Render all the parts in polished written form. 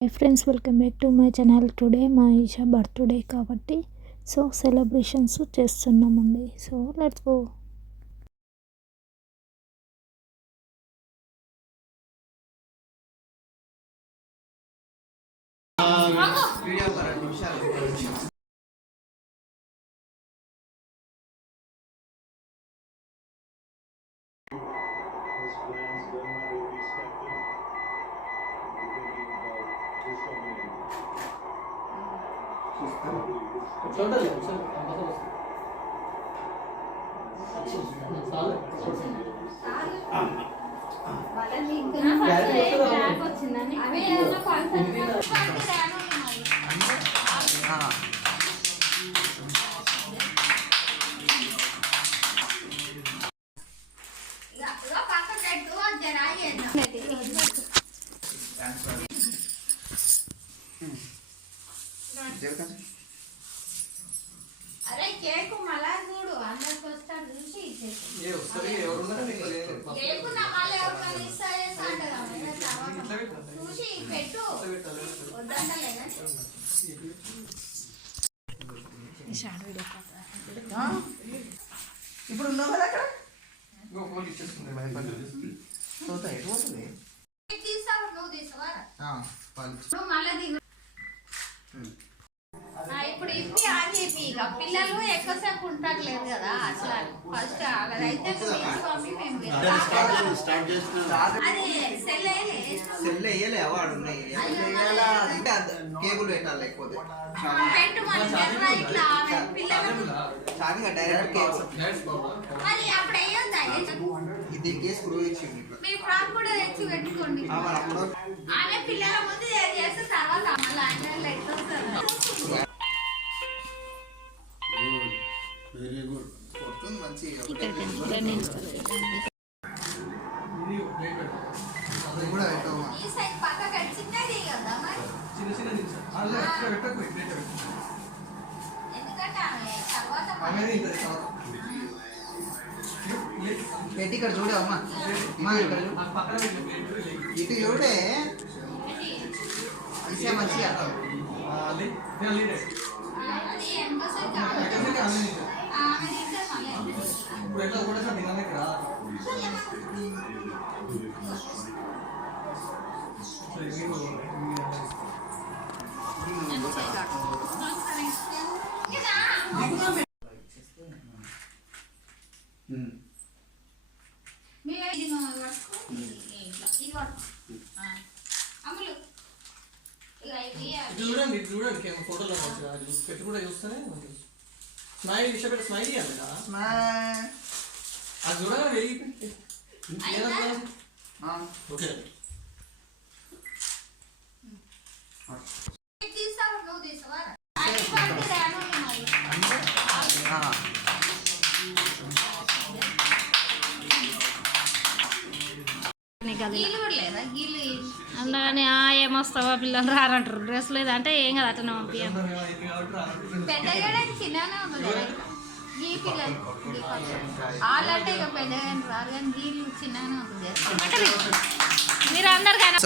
Hi friends, welcome back to my channel. Today మా Isha birthday కాబట్టి celebrations చేస్తున్నామండి. Let's go. అరే కేకు మళ్ళా చూడు అందరికి వస్తాడు చూసి కేకు నా మళ్ళీ ఎవరికైనా చూసి పెట్టు వద్దంటలేదా ఇప్పుడు ఉన్నావు కదా అక్కడ తీసావు నువ్వు తీసావా మళ్ళీ ఇప్పుడు ఇప్పి ఆన్ చెప్పి ఇక పిల్లలు ఎక్కువసేపు ఉంటారు కదా అట్లా ఫస్ట్ అయితే కేబుల్ పెట్టాలి లేకపోతే ఇది స్క్రూ ఇచ్చింది కూడా తెచ్చి పెట్టుకోండి ఆమె పిల్లల ముందు చేస్తే తర్వాత మళ్ళీ వెరీ గుడ్ కొడుతుంది మంచిగా ఈ సైడ్ పక్క చిన్నది కదా ఎందుకంటే ఆమె తర్వాత పెట్టి ఇక్కడ చూడే అమ్మా ఇటు చూడే ఇసే మంచిగా చూడండి చూడండి ఫోటోలో పెట్టి కూడా చూస్తేనే స్మైల్ ఇష్టపడి స్మైల్ ఇవ్వాలి కదా అది చూడాలి వెయ్యి ఓకే నువ్వు తీసావా అందుకని ఏమొస్తావా పిల్లలు రారంటారు డ్రెస్ లేదంటే ఏం కదా అట్లా పంపించాను పెద్దగా చిన్నగానే ఉంది గీ పిల్లలు వాళ్ళంటే ఇక పెద్దగా రారు కానీ గీలు చిన్నగానే ఉంటుంది మీరు అందరు కానీ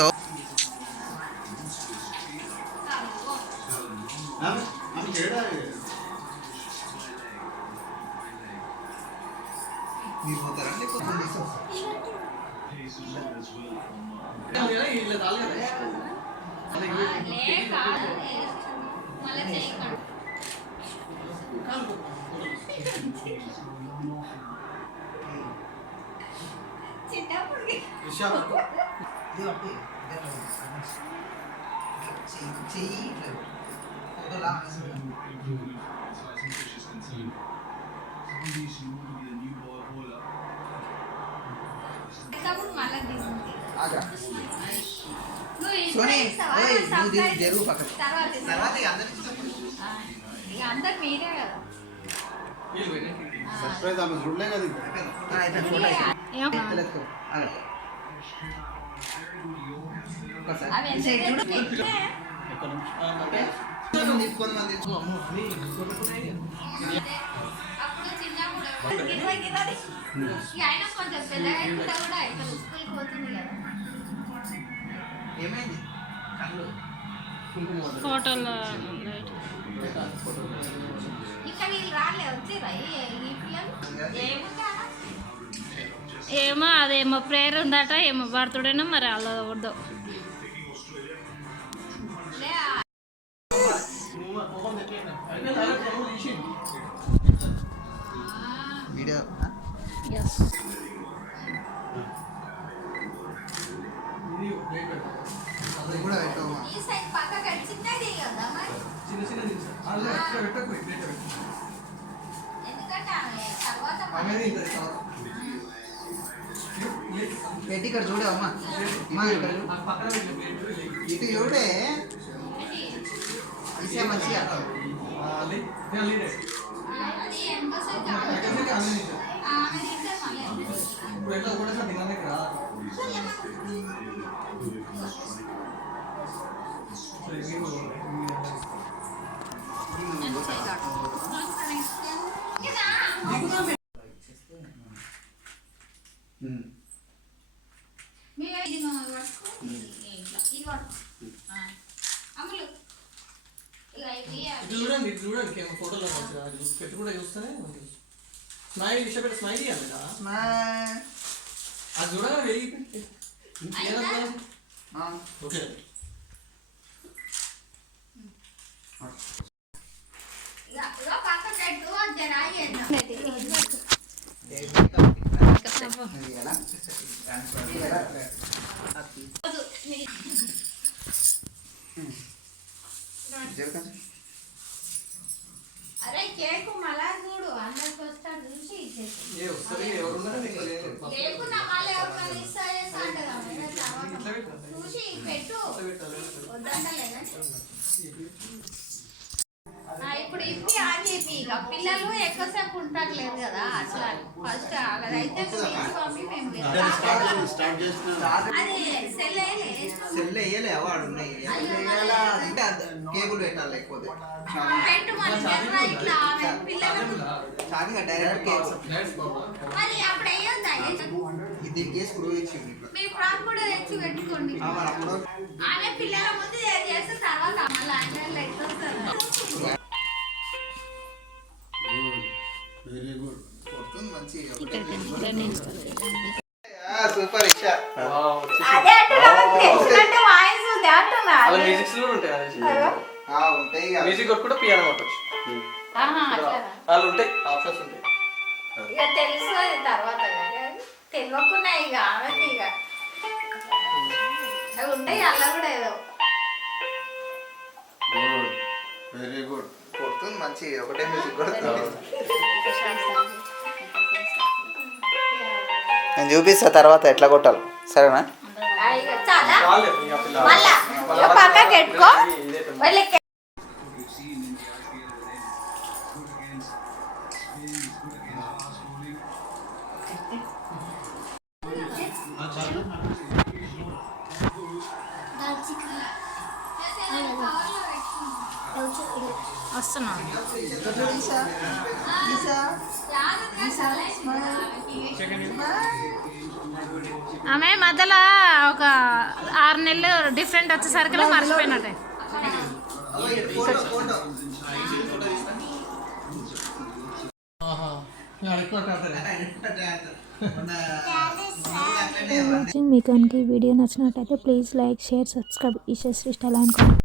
అందరు మీరే కదా సర్ప్రైజ్ ఆమె చూడలే కదా కొంచెం పెద్దగా కూడా స్కూల్కి పోతుంది కదా ఏమైంది కళ్ళు కుంకుమ వాటర్. ఫోటోలో పెట్టాలి ఫోటోలో. ఇంకా వీళ్ళు రాలే వచ్చిరా ఈ పిల్లలు ఏముందా ఏమో అదేమో ప్రేయర్ ఉందట ఏమో బర్త్డేనో మరి అలా వద్దు నువ్వు మొహం పెట్టేనా? అయిపోయింది, అలా మొహం తీసేయండి. వీడియో ఎస్ ఇది ప్లేట్ పెట్టాలి. అది కూడా పెట్టవమ్మా. ఈ సైడ్ పక్కకి చిన్నది కదా మరి చిన్న చిన్న తీసా అలా ఎక్కడ పెట్టకు, ప్లేట్ పెట్టు. ఎందుకంటే ఆమె తర్వాత అనేది ఇంత తర్వాత. పెట్టి ఇక్కడ చూడవమ్మా. అమ్మా ఇక్కడ చూడు. ఆ పక్కన పెట్టిన ప్లేట్ ఇటు చూడే ఇసే మంచిగా అది ఎంత సైడ్ ఆమె తింటే మళ్ళీ ఇప్పుడు ఎట్లా కూడా సార్ తినాలి ఇక్కడ. ఇది చూడండి, ఇది చూడండి కేమో ఫోటోలో మంచిగా పెట్టి కూడా చూస్తేనే మంచిగా. స్మైల్ ఇష్టపెట్టి స్మైల్ ఇవ్వాలి కదా. అది చూడగా వెయ్యి ఓకే. అరే కేకు మళ్ళా చూడు అందరికి వస్తాడు చూసి ఇచ్చేసి ఏ వస్తుంది ఎవరు ఉన్నారో నీకు లేదు. లేకున్నా మళ్ళీ ఎవరికైనా ఇస్తా అంటారా తర్వాత చూసి పెట్టు వద్దంటలేదా ఇప్పుడు ఇప్పి ఆన్ చెప్పి ఇక పిల్లలు ఎక్కువసేపు ఉంటాట్లేదు కదా అట్లా ఫస్ట్ అదైతే పంపి మేము అది సెల్ సెల్ వేయలే వాడు ఉన్నాయి అంటే కేబుల్ పెట్టాలి లేకపోతే పెట్టు మరి ఇట్లా పిల్లలు చార్జింగ్ డైరెక్ట్ కేబుల్ మరి అప్పుడు అయ్యిందా ఇది స్క్రూ ఇచ్చింది ఇట్లా మీ ఫ్రాక్ కూడా తెచ్చి పెట్టుకోండి మరి అప్పుడు ఆమె పిల్లల ముందు చేస్తే తర్వాత మళ్ళీ ఆన్లైన్లో ఎట్లా వస్తారు వెరీ గుడ్ కొడుతుంది మంచిగా ఇక్కడ సూపర్ ఇచ్చా అదే అంటున్నా వాయిస్ ఉంది అంటున్నా అలా మ్యూజిక్స్ కూడా ఉంటాయి ఉంటాయి మ్యూజిక్ కొట్టుకుంటే పియానో కొట్టచ్చు. వాళ్ళు ఉంటాయి ఆప్షన్స్ ఉంటాయి. ఇక తెలుసు అది తర్వాత తెలియకుండా ఇక ఆమెకి ఇక అవి ఉంటాయి అలా కూడా ఏదో వెరీ గుడ్ కొడుతుంది మంచిగా ఒకటే మ్యూజిక్ కొడుతుంది నేను చూపిస్తా తర్వాత ఎట్లా కొట్టాలి సరేనా చాలా చాలే, ఇక పిల్ల- మళ్ళా ఇక పక్కకి పెట్టుకో మళ్ళీ వస్తున్నా ఆమె మధ్యలో ఒక 6 నెలలు డిఫరెంట్ వచ్చేసరికి మర్చిపోయినట్టే ఆహా. నేను ఎక్కువ కడతాను. వాచింగ్ మీకు కనుక ఈ వీడియో నచ్చినట్టయితే please like share subscribe Isha Shri style అనుకోండి